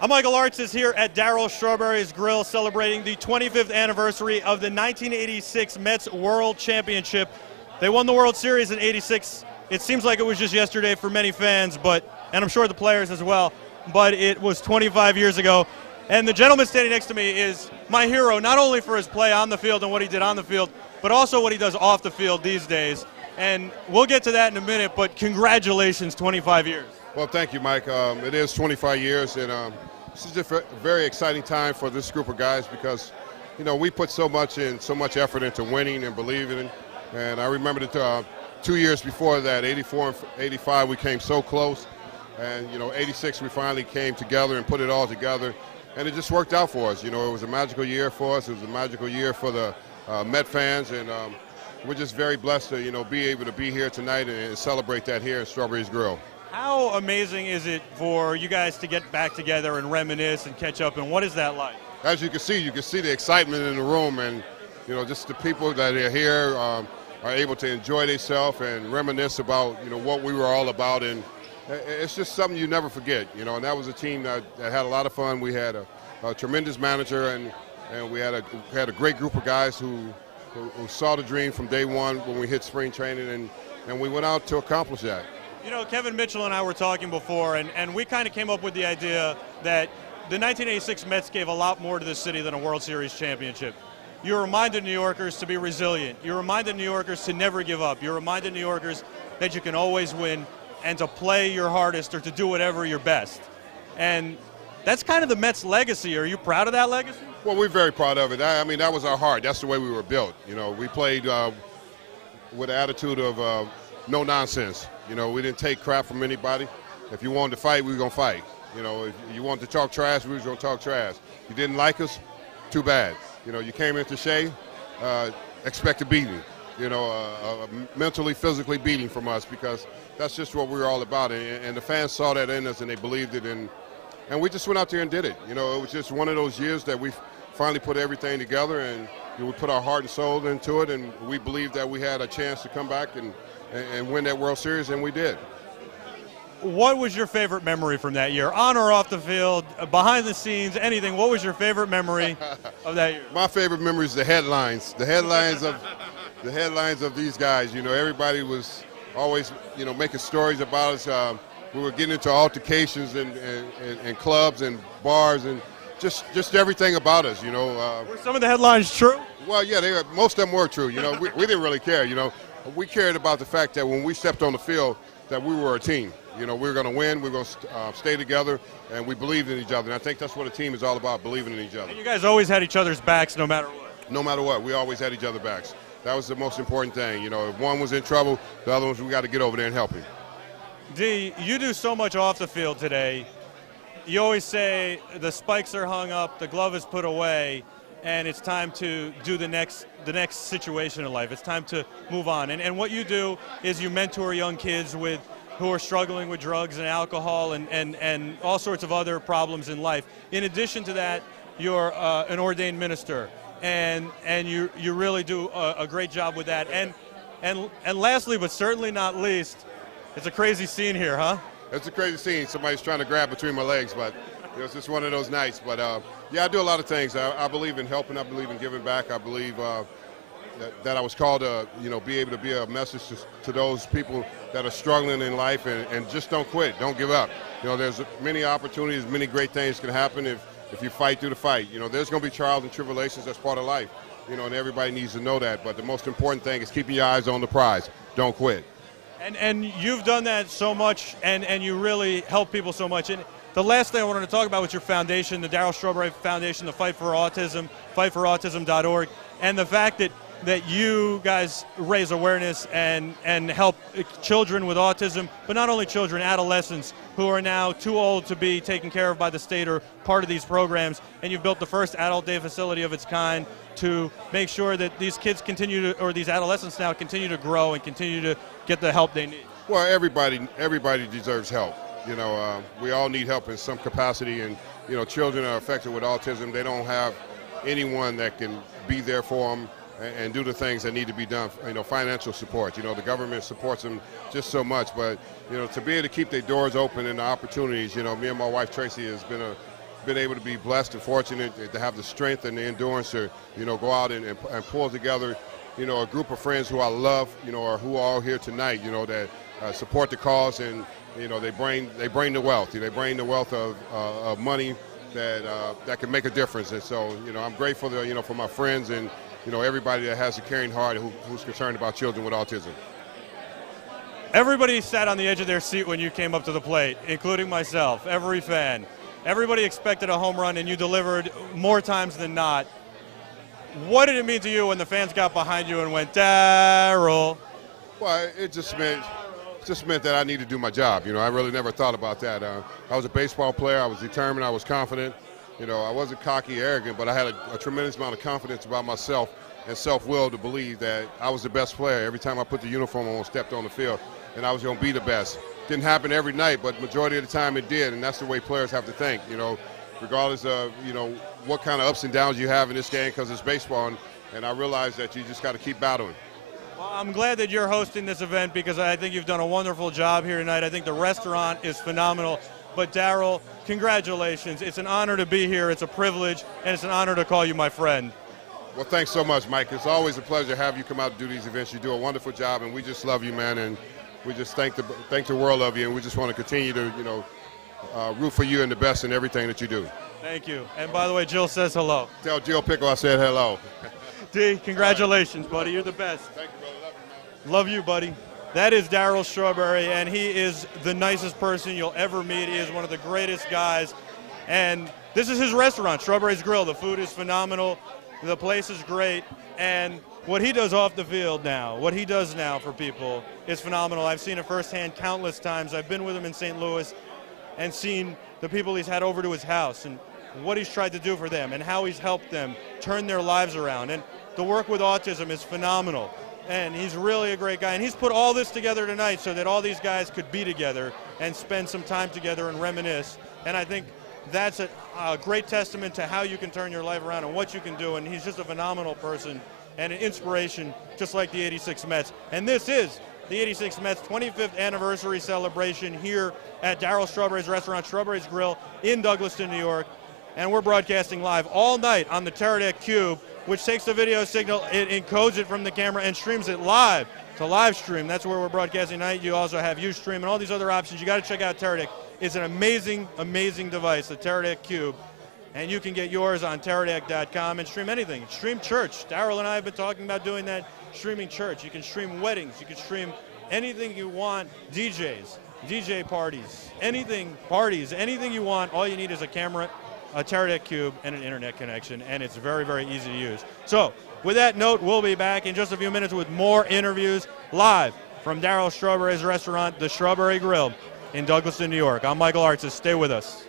I'm Michael Artz is here at Darryl Strawberry's Grill celebrating the 25th anniversary of the 1986 Mets World Championship. They won the World Series in '86. It seems like it was just yesterday for many fans, and I'm sure the players as well, but it was 25 years ago. And the gentleman standing next to me is my hero, not only for his play on the field and what he did on the field, but also what he does off the field these days. And we'll get to that in a minute, but congratulations, 25 years. Well, thank you, Mike. It is 25 years, and this is just a very exciting time for this group of guys because, you know, we put so much effort into winning and believing. And I remember that 2 years before that, 84 and 85, we came so close. And, you know, 86, we finally came together and put it all together. And it just worked out for us. You know, it was a magical year for us. It was a magical year for the Met fans. And we're just very blessed to, you know, be able to be here tonight and celebrate that here at Strawberry's Grill. How amazing is it for you guys to get back together and reminisce and catch up, and what is that like? As you can see the excitement in the room, and, you know, just the people that are here are able to enjoy themselves and reminisce about, you know, what we were all about, and it's just something you never forget, you know. And that was a team that had a lot of fun. We had a tremendous manager, and we had a great group of guys who saw the dream from day one when we hit spring training, and we went out to accomplish that. You know, Kevin Mitchell and I were talking before, and we kind of came up with the idea that the 1986 Mets gave a lot more to this city than a World Series championship. You reminded New Yorkers to be resilient. You reminded New Yorkers to never give up. You reminded New Yorkers that you can always win and to play your hardest or to do whatever your best. And that's kind of the Mets' legacy. Are you proud of that legacy? Well, we're very proud of it. I mean, that was our heart. That's the way we were built. You know, we played with an attitude of no nonsense. You know, we didn't take crap from anybody. If you wanted to fight, we were going to fight. You know, if you wanted to talk trash, we was going to talk trash. You didn't like us, too bad. You know, you came into Shea, expect a beating. You know, a mentally, physically beating from us, because that's just what we were all about. And the fans saw that in us, and they believed it. And we just went out there and did it. You know, it was just one of those years that we finally put everything together, and you know, we put our heart and soul into it, and we believed that we had a chance to come back and win that World Series, and we did. What was your favorite memory from that year, on or off the field, behind the scenes, anything? What was your favorite memory of that year? My favorite memory is the headlines. The headlines of these guys. You know, everybody was always, you know, making stories about us. We were getting into altercations in clubs and bars, and just everything about us. You know. Were some of the headlines true? Well, yeah, most of them were true. You know, we didn't really care. You know. We cared about the fact that when we stepped on the field, that we were a team. You know, we were going to win, we were going to stay together, and we believed in each other. And I think that's what a team is all about, believing in each other. And you guys always had each other's backs no matter what. No matter what, we always had each other's backs. That was the most important thing. You know, if one was in trouble, the other ones, we got to get over there and help him. D, you do so much off the field today. You always say the spikes are hung up, the glove is put away, and it's time to do the next situation in life. It's time to move on. And what you do is you mentor young kids who are struggling with drugs and alcohol and all sorts of other problems in life. In addition to that, you're an ordained minister, and you really do a great job with that. And lastly, but certainly not least, it's a crazy scene here, huh? It's a crazy scene. Somebody's trying to grab between my legs, but you know, it's just one of those nights. But yeah, I do a lot of things. I believe in helping. I believe in giving back. I believe that I was called to, you know, be able to be a message to those people that are struggling in life, and just don't quit. Don't give up. You know, there's many opportunities, many great things can happen if you fight through the fight. You know, there's going to be trials and tribulations. That's part of life. You know, and everybody needs to know that. But the most important thing is keeping your eyes on the prize. Don't quit. And you've done that so much, and you really help people so much. And the last thing I wanted to talk about was your foundation, the Darryl Strawberry Foundation, the Fight for Autism, fightforautism.org, and the fact that you guys raise awareness and help children with autism, but not only children, adolescents who are now too old to be taken care of by the state or part of these programs. And you've built the first adult day facility of its kind to make sure that these kids continue to, or these adolescents now continue to grow and continue to get the help they need. Well, everybody deserves help. You know, we all need help in some capacity, and you know, children are affected with autism. They don't have anyone that can be there for them and do the things that need to be done. You know, financial support. You know, the government supports them just so much, but you know, to be able to keep their doors open and the opportunities. You know, me and my wife Tracy has been been able to be blessed and fortunate to have the strength and the endurance to, go out and pull together, a group of friends who I love, or who are all here tonight, that support the cause, and, they bring the wealth. They bring the wealth of money that can make a difference. And so, I'm grateful, for my friends and, everybody that has a caring heart who's concerned about children with autism. Everybody sat on the edge of their seat when you came up to the plate, including myself, every fan. Everybody expected a home run, and you delivered more times than not. What did it mean to you when the fans got behind you and went, Darryl? Well, it just meant that I need to do my job. I really never thought about that. I was a baseball player. I was determined. I was confident. I wasn't cocky, arrogant, but I had a tremendous amount of confidence about myself and self-will to believe that I was the best player every time I put the uniform on and stepped on the field, and I was going to be the best. Didn't happen every night, but majority of the time it did, and that's the way players have to think, regardless of, what kind of ups and downs you have in this game, because it's baseball, and I realize that you just got to keep battling. Well, I'm glad that you're hosting this event because I think you've done a wonderful job here tonight. I think the restaurant is phenomenal. But Darryl, congratulations. It's an honor to be here. It's a privilege, and it's an honor to call you my friend. Well, thanks so much, Mike. It's always a pleasure to have you come out and do these events. You do a wonderful job, and we just love you, man, and we just thank the world of you, and we just want to continue to, root for you and the best in everything that you do. Thank you. And by the way, Jill says hello. Tell Jill Pickle I said hello. D, congratulations, buddy. You're the best. Thank you, brother. Love you, man. Love you, buddy. That is Darryl Strawberry, and he is the nicest person you'll ever meet. He is one of the greatest guys. And this is his restaurant, Strawberry's Grill. The food is phenomenal. The place is great. And what he does off the field now, what he does now for people is phenomenal. I've seen it firsthand countless times. I've been with him in St. Louis and seen the people he's had over to his house and what he's tried to do for them and how he's helped them turn their lives around. And the work with autism is phenomenal. And he's really a great guy. And he's put all this together tonight so that all these guys could be together and spend some time together and reminisce. And I think that's a great testament to how you can turn your life around and what you can do. And he's just a phenomenal person and an inspiration, just like the 86 Mets. And this is the 86 Mets 25th anniversary celebration here at Darryl Strawberry's restaurant, Strawberry's Grill in Douglaston, New York. And we're broadcasting live all night on the Teradek Cube, which takes the video signal, it encodes it from the camera and streams it live to live stream. That's where we're broadcasting tonight. You also have Ustream and all these other options. You got to check out Teradek. It's an amazing, amazing device, the Teradek Cube. And you can get yours on teradek.com and stream anything. Stream church. Darryl and I have been talking about doing that, streaming church. You can stream weddings. You can stream anything you want, DJs, DJ parties, anything you want. All you need is a camera, a Teradek Cube, and an internet connection, and it's very, very easy to use. So, with that note, we'll be back in just a few minutes with more interviews live from Darryl Strawberry's restaurant, the Strawberry Grill in Douglaston, New York. I'm Michael Artsis. Stay with us.